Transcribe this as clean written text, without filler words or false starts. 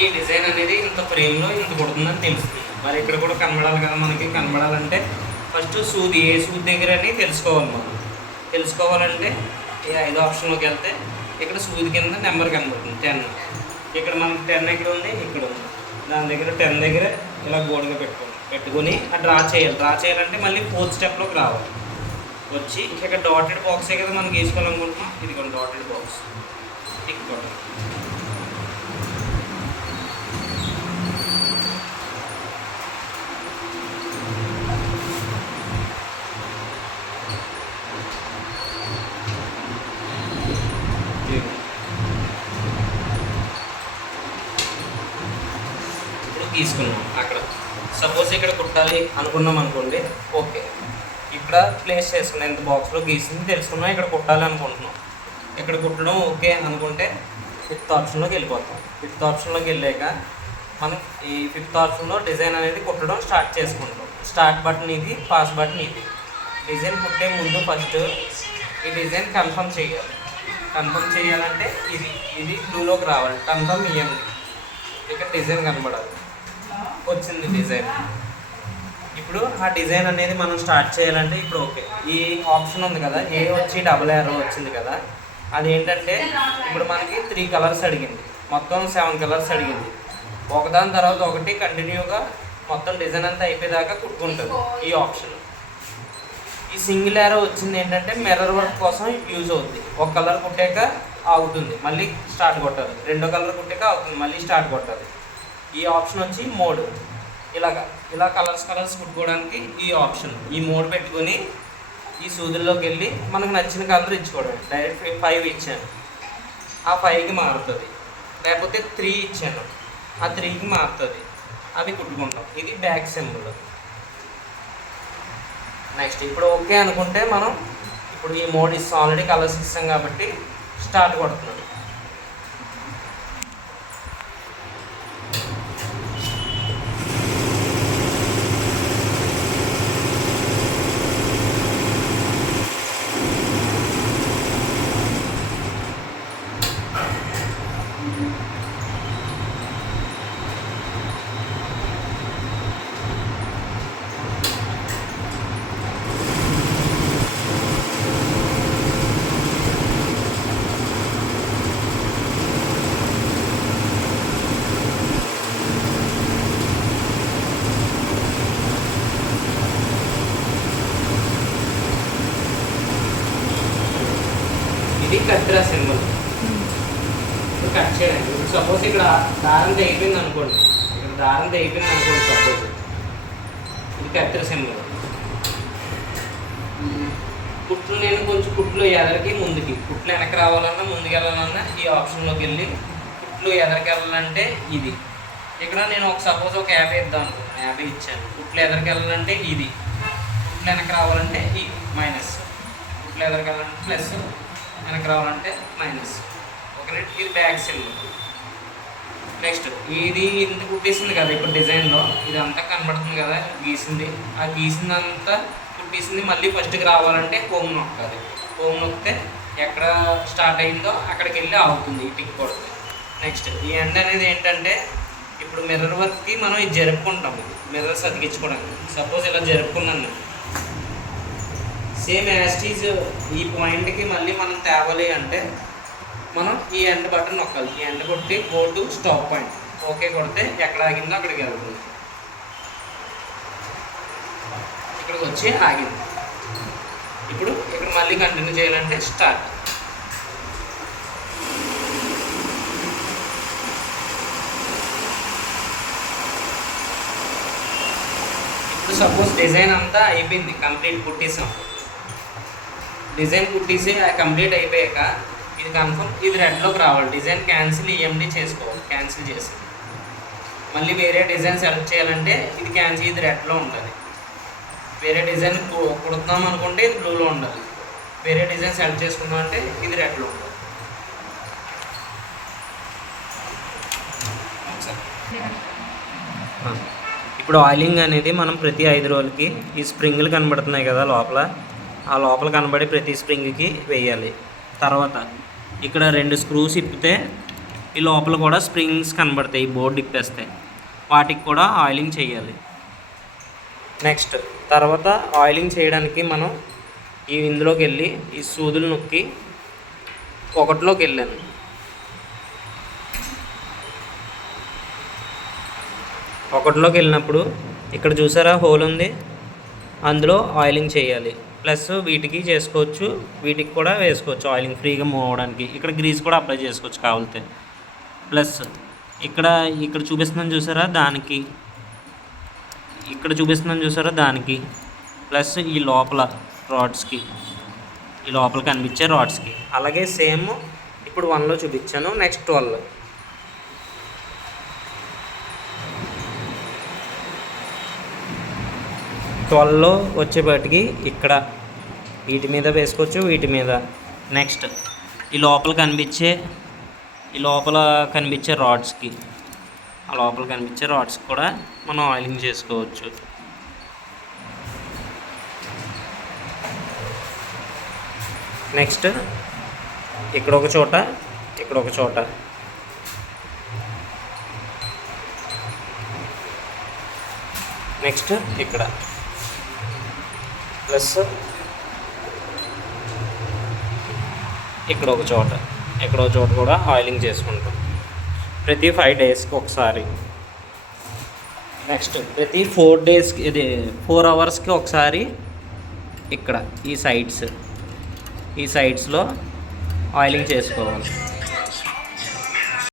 ఈ డిజైన్ అనేది ఇంత ఫ్రేమ్లో ఇంత కుడుతుందని తెలుస్తుంది. మరి ఇక్కడ కూడా కనబడాలి కదా, మనకి కనబడాలంటే ఫస్ట్ సూది ఏ సూది దగ్గర అని తెలుసుకోవాలి. మనం తెలుసుకోవాలంటే ఈ 5 ఆప్షన్లోకి వెళ్తే ఇక్కడ సూది కింద నెంబర్ కనబడుతుంది 10. ఇక్కడ మనకి 10 ఇక్కడ ఉంది, ఇక్కడ ఉంది. దాని దగ్గర 10 దగ్గర ఇలా గోడగా పెట్టుకొని డ్రా చేయాలి. డ్రా చేయాలంటే మళ్ళీ 4th స్టెప్లోకి రావాలి. వచ్చి ఇక్కడ డాటెడ్ బాక్సే కదా మనం గీసుకోవాలనుకుంటున్నాం. ఇది కొన్ని డాటెడ్ బాక్స్ టిక్ డాట్. తీసుకున్నాం. అక్కడ సపోజ్ ఇక్కడ కుట్టాలి అనుకున్నాం అనుకోండి, ఓకే ఇక్కడ ప్లేస్ చేసుకున్నాం. ఎంత బాక్స్లో గీసింది తెలుసుకున్నాం. ఇక్కడ కుట్టాలి అనుకుంటున్నాం, ఇక్కడ కుట్టడం ఓకే అనుకుంటే 5th ఆప్షన్లోకి వెళ్ళిపోతాం. 5th ఆప్షన్లోకి వెళ్ళాక మనం ఈ 5th ఆప్షన్లో డిజైన్ అనేది కుట్టడం స్టార్ట్ చేసుకుంటాం. స్టార్ట్ బటన్ ఇది, పాస్ బటన్ ఇది. డిజైన్ కుట్టే ముందు ఫస్ట్ ఈ డిజైన్ కన్ఫర్మ్ చేయాలి. కన్ఫర్మ్ చేయాలంటే ఇది బ్లూలోకి రావాలి. కన్ఫర్మ్ ఇవ్వండి. ఇక్కడ డిజైన్ కనబడాలి. వచ్చింది డిజైన్. ఇప్పుడు ఆ డిజైన్ అనేది మనం స్టార్ట్ చేయాలంటే ఇప్పుడు ఓకే ఈ ఆప్షన్ ఉంది కదా, ఏ వచ్చి డబుల్ యారో వచ్చింది కదా, అది ఏంటంటే ఇప్పుడు మనకి 3 కలర్స్ అడిగింది, మొత్తం 7 కలర్స్ అడిగింది. ఒకదాని తర్వాత ఒకటి కంటిన్యూగా మొత్తం డిజైన్ అంతా అయిపోయేదాకా కుట్టుకుంటుంది ఈ ఆప్షన్. ఈ సింగిల్ యారో వచ్చింది ఏంటంటే మిర్రర్ వర్క్ కోసం యూజ్ అవుతుంది. ఒక కలర్ కుట్టాక ఆగుతుంది, మళ్ళీ స్టార్ట్ కొట్టాలి. రెండో కలర్ కుట్టాక ఆగుతుంది, మళ్ళీ స్టార్ట్ కొట్టాలి. ఈ ఆప్షన్ వచ్చి మోడ్. ఇలా కలర్స్ కుట్టుకోవడానికి ఈ ఆప్షన్. ఈ మోడ్ పెట్టుకొని ఈ సూదుల్లోకి వెళ్ళి మనకు నచ్చిన కలర్ ఇచ్చుకోవడం. డైరెక్ట్ 5 ఇచ్చాను, ఆ 5కి మారుతుంది. లేకపోతే 3 ఇచ్చాను, ఆ 3కి మారుతుంది. అవి కుట్టుకుంటాం. ఇది బ్యాక్ సింబల్. నెక్స్ట్ ఇప్పుడు ఓకే అనుకుంటే మనం ఇప్పుడు ఈ మోడ్ ఇస్తాం. ఆల్రెడీ కలర్స్ ఇస్తాం కాబట్టి స్టార్ట్ కొడుతున్నాం. ఇది కత్తిరా సింబల్. కట్ చేయండి. సపోజ్ ఇక్కడ దారం తెగిపోయింది అనుకోండి, సపోజ్ ఇది కత్తిర సింబల్. కుట్లు నేను కొంచెం కుట్లు ఎదరికి ముందుకి, కుట్లు వెనక్కి రావాలన్నా ముందుకు వెళ్ళాలన్నా ఈ ఆప్షన్లోకి వెళ్ళి కుట్లు ఎదరికి వెళ్ళాలంటే ఇది. ఇక్కడ నేను సపోజ్ ఒక 50 ఇద్దాం అనుకున్నాను, 50 ఇచ్చాను. కుట్లు ఎదరికి వెళ్ళాలంటే ఇది, కుట్లు వెనక్కి రావాలంటే ఈ మైనస్, కుట్లు ఎదరికి వెళ్ళాలంటే ప్లస్, వెనక్కి రావాలంటే మైనస్. ఓకే, ఇది బ్యాక్ సింబల్. నెక్స్ట్ ఇది ఇంత కుట్టేసింది కదా ఇప్పుడు డిజైన్లో, ఇదంతా కనబడుతుంది కదా గీసింది. ఆ గీసిందంతా కుట్టేసింది మళ్ళీ ఫస్ట్కి రావాలంటే హోమ్ నొక్కాలి. హోమ్ నొక్కితే ఎక్కడ స్టార్ట్ అయిందో అక్కడికి వెళ్ళి ఆగుతుంది, ఈ టిక్ కొడుతుంది. నెక్స్ట్ ఈ ఎండ్ అనేది ఏంటంటే ఇప్పుడు మిర్రర్ వర్క్కి మనం ఇది జరుపుకుంటాము, మిర్రర్స్ అతికించుకోవడానికి. సపోజ్ ఇలా జరుపుకున్నాను, సేమ్ యాస్టీజ్ ఈ పాయింట్కి మళ్ళీ మనం తేవాలి అంటే మనం ఈ ఎండ్ బటన్ నొక్కాలి. ఈ ఎండ్ కొట్టి go to stop point, okay కొడితే ఎక్కడ ఆగిందో అక్కడికి వెళ్తుంది. ఇక్కడికి వచ్చి ఆగింది. ఇప్పుడు ఇక్కడ మళ్ళీ కంటిన్యూ చేయాలంటే స్టార్ట్. ఇప్పుడు సపోజ్ డిజైన్ అంతా అయిపోయింది, కంప్లీట్ కుట్టేసాం. డిజైన్ కుట్టేసి కంప్లీట్ అయిపోయాక ఇది కన్ఫర్మ్, ఇది రెడ్లోకి రావాలి. డిజైన్ క్యాన్సిల్ ఈఎండి చేసుకోవాలి. క్యాన్సిల్ చేసి మళ్ళీ వేరే డిజైన్ సెలెక్ట్ చేయాలంటే ఇది క్యాన్సిల్, ఇది రెడ్లో ఉంటుంది. వేరే డిజైన్ కుడుతున్నాం అనుకుంటే ఇది బ్లూలో ఉండాలి. వేరే డిజైన్ సెలెక్ట్ చేసుకున్నాం అంటే ఇది రెడ్లో ఉండాలి. ఇప్పుడు ఆయిలింగ్ అనేది మనం ప్రతి 5 రోజులకి ఈ స్ప్రింగులు కనబడుతున్నాయి కదా లోపల, ఆ లోపల కనబడి ప్రతి స్ప్రింగ్కి వేయాలి. తర్వాత ఇక్కడ 2 స్క్రూస్ ఇప్పితే ఈ లోపల కూడా స్ప్రింగ్స్ కనబడతాయి, ఈ బోర్డు ఇప్పేస్తాయి, వాటికి కూడా ఆయిలింగ్ చేయాలి. నెక్స్ట్ తర్వాత ఆయిలింగ్ చేయడానికి మనం ఇందులోకి వెళ్ళి ఈ సూదులు నొక్కి ఒకటిలోకి వెళ్ళాను. ఒకటిలోకి వెళ్ళినప్పుడు ఇక్కడ చూసారా హోల్ ఉంది, అందులో ఆయిలింగ్ చేయాలి. ప్లస్ వీటికి చేసుకోవచ్చు, వీటికి కూడా వేసుకోవచ్చు ఆయిలింగ్ ఫ్రీగా మూవ్ అవ్వడానికి. ఇక్కడ గ్రీస్ కూడా అప్లై చేసుకోవచ్చు కావాలితే. ప్లస్ ఇక్కడ చూపిస్తున్నాను చూసారా దానికి, ఇక్కడ చూపిస్తున్నాను చూసారా దానికి, ప్లస్ ఈ లోపల రాడ్స్కి, ఈ లోపల కనిపించే రాడ్స్కి. అలాగే సేమ్ ఇప్పుడు 1లో చూపించాను, నెక్స్ట్ 12లో వచ్చేపాటికి ఇక్కడ వీటి మీద వేసుకోవచ్చు, వీటి మీద. నెక్స్ట్ ఈ లోపల కనిపించే రాడ్స్కి, ఆ లోపల కనిపించే రాడ్స్ కూడా మనం ఆయిలింగ్ చేసుకోవచ్చు. నెక్స్ట్ ఇక్కడ ఒక చోట, ఇక్కడ ఒక చోట, నెక్స్ట్ ఇక్కడ, ప్లస్ ఇక్కడ ఒక చోట, ఇక్కడ ఒక చోట కూడా ఆయిలింగ్ చేసుకుంటాం ప్రతి 5 డేస్కి ఒకసారి. నెక్స్ట్ ప్రతి 4 డేస్కి, ఇది 4 అవర్స్కి ఒకసారి ఇక్కడ ఈ సైడ్స్లో ఆయిలింగ్ చేసుకోవాలి.